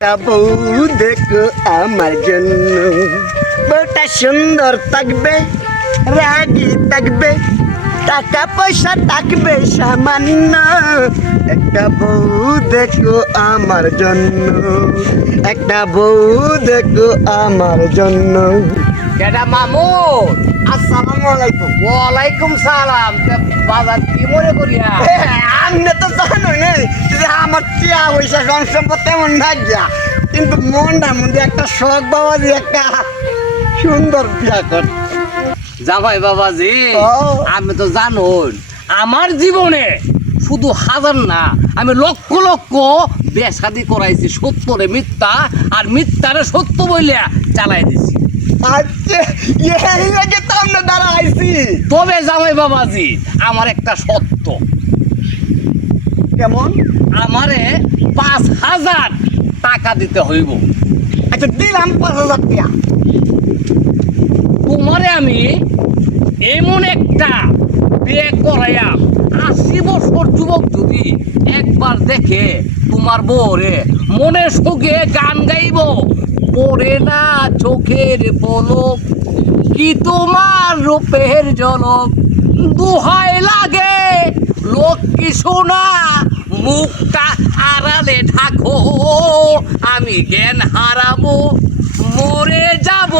একটা বউ দেখো আমার জন্য। বউটা সুন্দর থাকবে রাগি থাকবে টাকা পয়সা থাকবে সামান্য। একটা বউ দেখো আমার জন্য একটা বউ দেখো আমার জন্য। এটা মামুন আসসালামু আলাইকুম। ওয়ালাইকুম সালাম। তে বাজার কি মনে করিয়া? আপনি তো জানো না। টিয়া পয়সা ধন সম্পদ তেমন না গিয়া কিন্তু মনটা মধ্যে একটা শখ বাবা যে একটা সুন্দর বিয়া কর জামাই বাবাজি। আমি তো জানুন আমার জীবনে শুধু হাজার না আমি লক্ষ লক্ষ বেসাদি করাইছি সত্যরে মিথ্যা আর মিথ্যারে সত্য বইলে চালাই দিছি। আচ্ছা তবে জামাই বাবাজি আমার একটা সত্য। কেমন? আমারে পাঁচ হাজার টাকা দিতে হইব। আচ্ছা দিলাম পাঁচ হাজার টাকা তোমারে আমি এমন একটা বিয়ে করাইয়া আশি বছর যুবক যদি একবার দেখে তোমার বউরে মনে সুখে গান গাইব পড়ে না চোখের পলক কি তোমার রূপের জনক? দুহাই লাগে লোক লক্ষ্মী সোনা? মুখটা আড়ালে ঢাকো আমি জ্ঞান হারাবো মরে যাব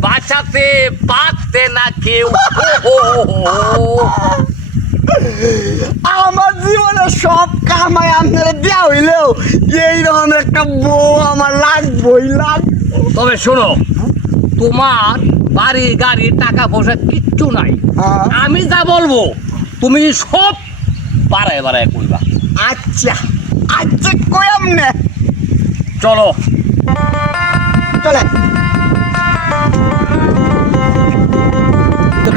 বাঁচাতে পারতে না কেউ। আমার জীবনে সব কামায় আপনারা দেওয়া হইলেও এইরকম একটা বউ আমার লাগবই লাগ তবে শোনো তোমার বাড়ি গাড়ি টাকা পয়সা কিচ্ছু নাই। হ্যাঁ। আমি যা বলব তুমি সব বাড়ায় বাড়ায় করবা আচ্ছা আচ্ছা কয়াম নে। চলো। চলে।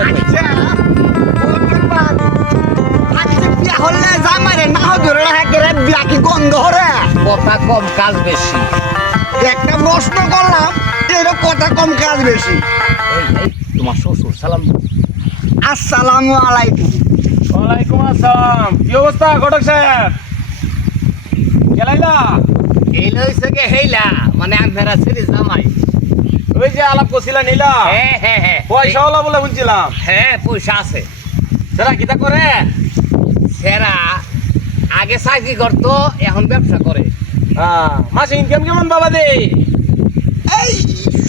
আচ্ছা। গন্ধ হরে? কথা কম কাজ বেশি। একটা প্রশ্ন করলাম কথা কম কাজ বেশি। তোমার শ্বশুর সালাম। আসসালামু আলাইকুম। ওয়ালাইকুম আসসালাম। কি অবস্থা ঘটক সাহেব গেলাইলা? এই লইছে গে হেইলা। মানে আমরা ছেড়ে জামাই। ওই যে আলাপ করছিলা নীলা? হ্যাঁ হ্যাঁ হ্যাঁ। পয়সা ওলা বলে শুনছিলাম। হ্যাঁ পয়সা আছে। সেটা কিতা করে? সেরা আগে চাকরি করতো এখন ব্যবসা করে। হ্যাঁ, মাসে ইনকাম কেমন বাবা দে? এই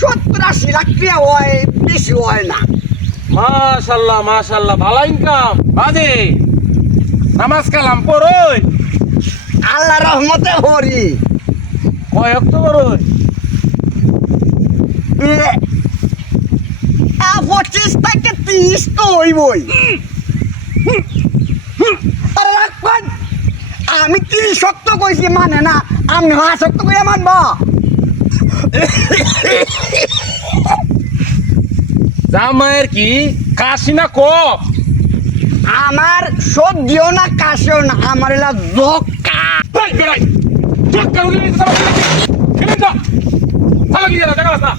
সত্তর আশি লাখ টাকা হয় বেশি হয় না। মাশাল্লাহ মাশাল্লাহ ভালো ইনকাম বাদে নামাজ কালাম পড়ই। আল্লাহ রহমতে হরি কয় এ- আ, পঁচিশ থেকে তিরিশ তো হইবই। আমি তিরিশ শক্ত কইছি মানে না আমি হা শক্ত করে মানব। জামাইয়ের কি কাশি না কপ আমার সর্দিও না কাশেও না আমার এলা জকা বেড়াই উঠে কি দেখা না?